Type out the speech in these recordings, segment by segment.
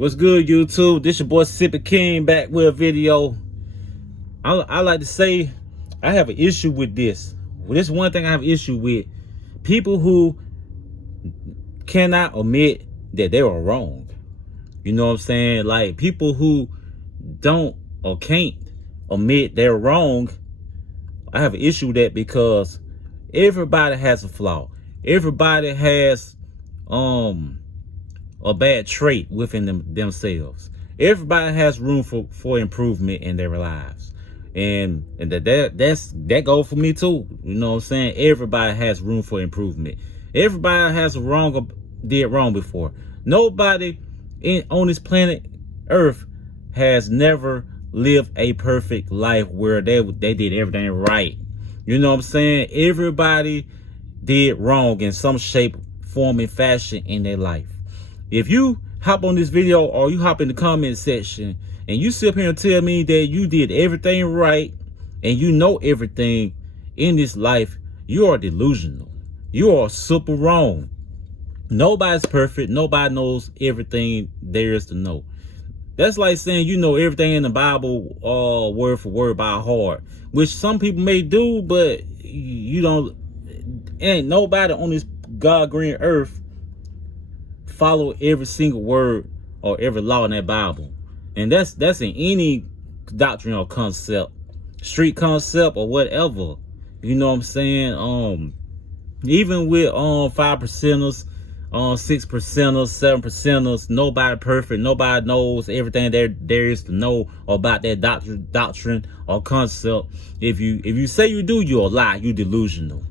What's good, YouTube? This your boy Sippy King back with a video. I like to say I have an issue with this. This is one thing I have an issue with. People who cannot admit that they were wrong. You know what I'm saying? Like people who don't or can't admit they're wrong. I have an issue with that because everybody has a flaw. Everybody has a bad trait within themselves. Everybody has room for improvement in their lives. And that goes for me too. You know what I'm saying? Everybody has room for improvement. Everybody has did wrong before. Nobody on this planet Earth has never lived a perfect life where they did everything right. You know what I'm saying? Everybody did wrong in some shape, form, and fashion in their life. If you hop on this video or you hop in the comment section and you sit up here and tell me that you did everything right and you know everything in this life, you are delusional. You are super wrong. Nobody's perfect. Nobody knows everything there is to know. That's like saying you know everything in the Bible word for word by heart, which some people may do, but you don't. Ain't nobody on this God green earth follow every single word or every law in that Bible. And that's in any doctrine or concept, street concept or whatever. You know what I'm saying? Even with 5%ers, 6%ers, 7%ers, nobody perfect. Nobody knows everything there is to know about that doctrine or concept. If you say you do, you're a lie. You delusional.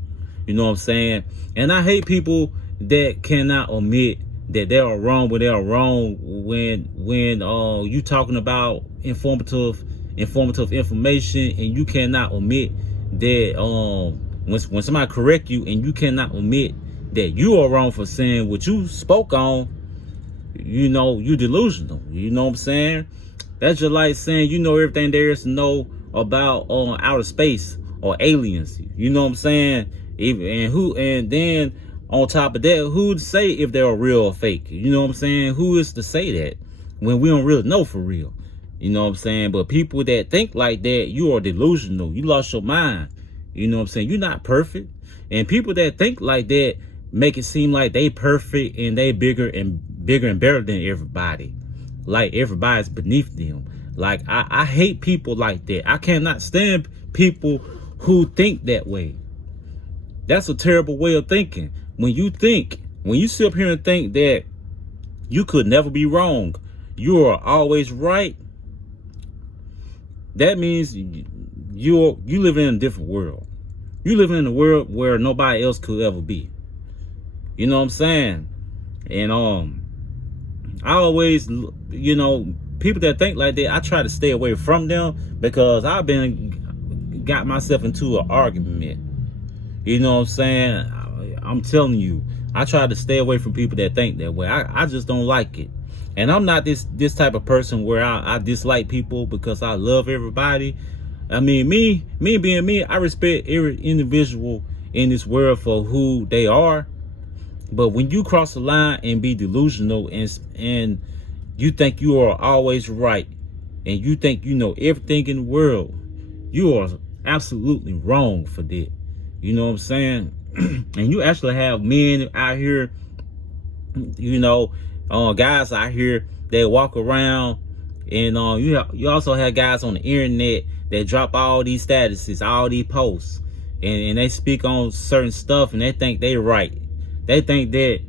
You know what I'm saying? And I hate people that cannot admit that they are wrong when they are wrong when you talking about informative information and you cannot admit that when somebody correct you and you cannot admit that you are wrong for saying what you spoke on, you know, you delusional. You know what I'm saying? That's just like saying you know everything there is to know about outer space or aliens. You know what I'm saying? And then on top of that, who to say if they're real or fake? You know what I'm saying? Who is to say that when we don't really know for real? You know what I'm saying? But people that think like that, you are delusional. You lost your mind. You know what I'm saying? You're not perfect. And people that think like that make it seem like they perfect and they bigger and better than everybody. Like everybody's beneath them. Like I hate people like that. I cannot stand people who think that way. That's a terrible way of thinking. When you sit up here and think that you could never be wrong, you are always right, that means you live in a different world. You live in a world where nobody else could ever be. You know what I'm saying? And I always, you know, people that think like that, I try to stay away from them because I've got myself into an argument. You know what I'm saying? I'm telling you, I try to stay away from people that think that way. I just don't like it. And I'm not this type of person where I dislike people because I love everybody. I mean, me being me, I respect every individual in this world for who they are. But when you cross the line and be delusional and you think you are always right and you think you know everything in the world, you are absolutely wrong for that. You know what I'm saying? And you actually have men out here, you know, guys out here that walk around, and you also have guys on the internet that drop all these statuses, all these posts, and they speak on certain stuff, and they think they right. They think that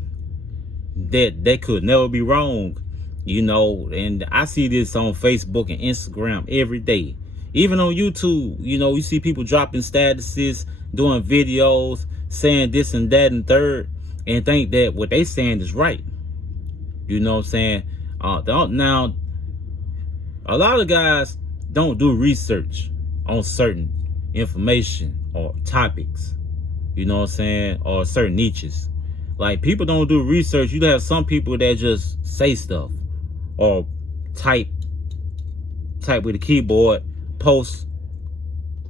they could never be wrong, you know. And I see this on Facebook and Instagram every day, even on YouTube. You know, you see people dropping statuses, doing videos, saying this and that and third, and think that what they saying is right. You know what I'm saying? Now, a lot of guys don't do research on certain information or topics. You know what I'm saying? Or certain niches. Like, people don't do research. You have some people that just say stuff or type with a keyboard, post,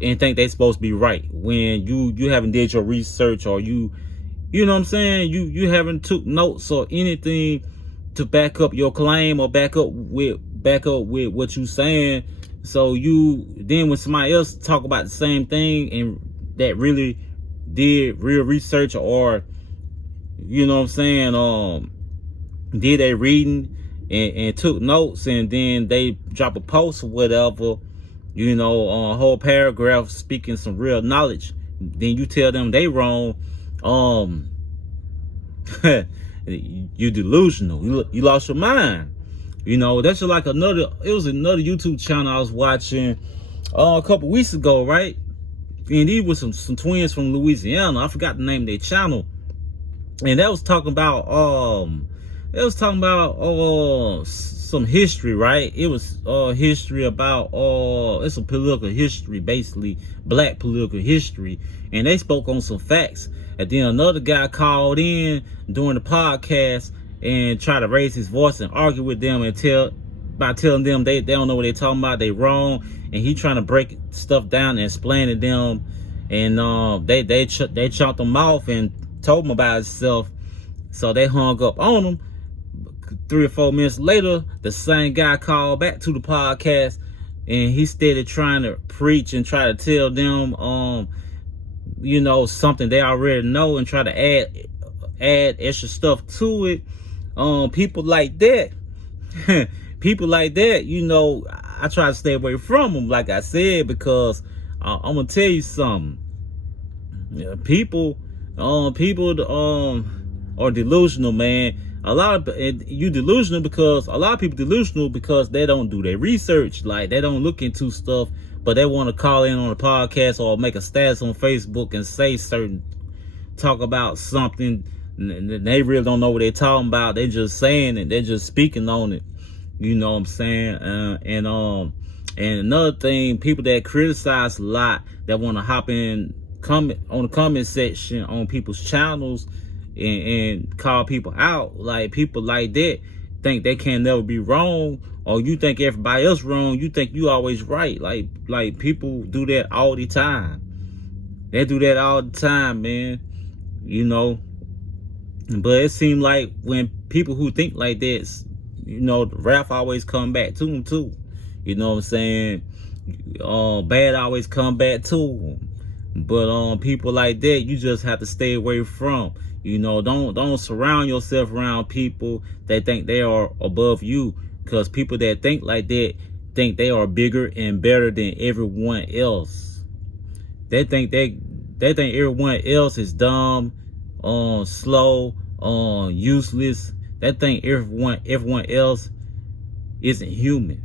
and think they supposed to be right when you haven't did your research, or you know what I'm saying, you haven't took notes or anything to back up your claim or back up with what you saying. So you then when somebody else talk about the same thing and that really did real research, or you know what I'm saying, did a reading and took notes, and then they drop a post or whatever, you know, a whole paragraph speaking some real knowledge, then you tell them they wrong. You delusional. You lost your mind. You know, that's just like it was another YouTube channel I was watching a couple weeks ago, right? And these were some twins from Louisiana. I forgot the name of their channel. And that was talking about some history, right? It was history about it's a political history, basically black political history, and they spoke on some facts. And then another guy called in during the podcast and tried to raise his voice and argue with them and telling them they don't know what they're talking about, they wrong, and he trying to break stuff down and explain to them, and they chopped him off and told him about himself. So they hung up on him. 3 or 4 minutes later, the same guy called back to the podcast, and he started trying to preach and try to tell them you know, something they already know, and try to add extra stuff to it. People like that you know, I try to stay away from them, like I said, because I'm gonna tell you something. People are delusional, man. You delusional because a lot of people delusional because they don't do their research. Like, they don't look into stuff, but they want to call in on a podcast or make a status on Facebook and say talk about something. They really don't know what they're talking about. They just saying it. They're just speaking on it. You know what I'm saying? And another thing, people that criticize a lot, that want to hop in on the comment section on people's channels and call people out, like people like that think they can never be wrong, or you think everybody else wrong, you think you always right. Like people do that all the time. They do that all the time, man. You know, but it seems like when people who think like that, you know, the wrath always come back to them too. You know what I'm saying? Bad always come back to them. But people like that, you just have to stay away from. You know, don't surround yourself around people that think they are above you, because people that think like that think they are bigger and better than everyone else. They think everyone else is dumb, slow, useless. They think everyone else isn't human.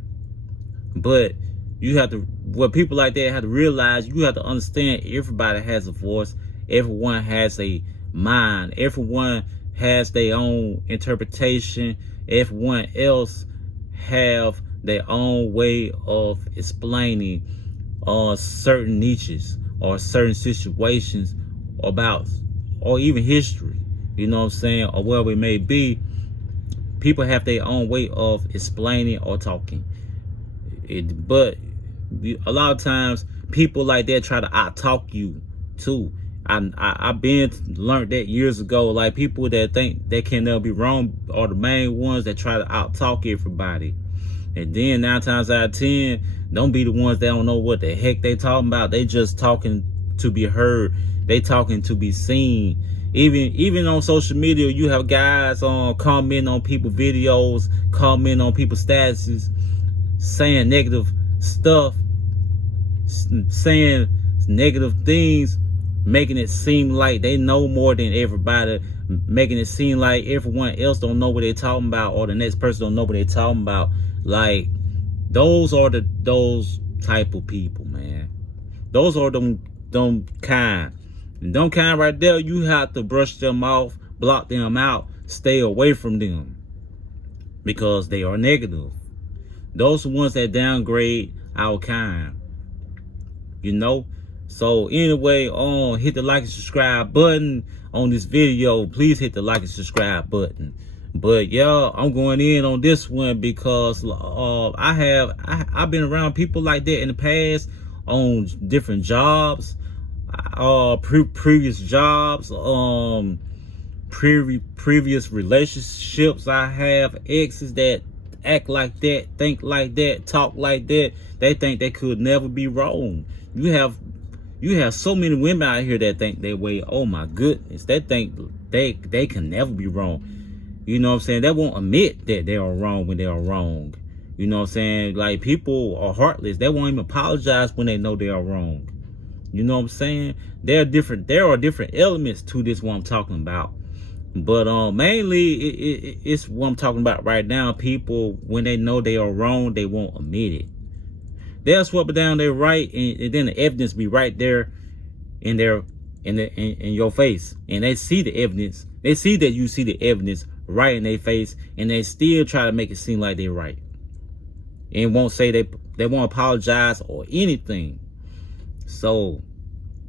But what people like that have to realize, you have to understand, everybody has a voice, everyone has a mind, everyone has their own interpretation, everyone else have their own way of explaining certain niches or certain situations about, or even history, you know what I'm saying, or whatever it may be. People have their own way of explaining or talking. But a lot of times people like that try to out-talk you too. I've been learned that years ago. Like, people that think they can never be wrong are the main ones that try to out-talk everybody. And then 9 times out of 10, don't be the ones that don't know what the heck they talking about. They just talking to be heard. They talking to be seen. Even on social media, you have guys comment on people's videos, comment on people's statuses, saying negative stuff, saying negative things, making it seem like they know more than everybody, making it seem like everyone else don't know what they're talking about, or the next person don't know what they're talking about. Like, those type of people, man. Those are them kind. And them kind right there, you have to brush them off, block them out, stay away from them, because they are negative. Those are ones that downgrade our kind, you know. So anyway, hit the like and subscribe button on this video. Please hit the like and subscribe button. But y'all, I'm going in on this one because I've been around people like that in the past on different jobs, previous jobs, previous relationships I have, exes that act like that, think like that, talk like that. They think they could never be wrong. You have so many women out here that think that way. Oh my goodness, they think they can never be wrong. You know what I'm saying? They won't admit that they are wrong when they are wrong. You know what I'm saying? Like, people are heartless. They won't even apologize when they know they are wrong. You know what I'm saying? There are different elements to this, what I'm talking about. But mainly it's what I'm talking about right now. People, when they know they are wrong, they won't admit it. They'll sweep it down their right, and then the evidence be right there in your face. And they see the evidence. They see that you see the evidence right in their face, and they still try to make it seem like they're right. And won't say they won't apologize or anything. So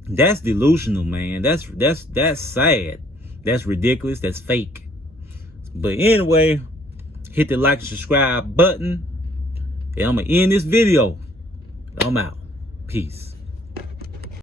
that's delusional, man. That's sad. That's ridiculous. That's fake. But anyway, hit the like and subscribe button. And I'm gonna end this video. I'm out. Peace.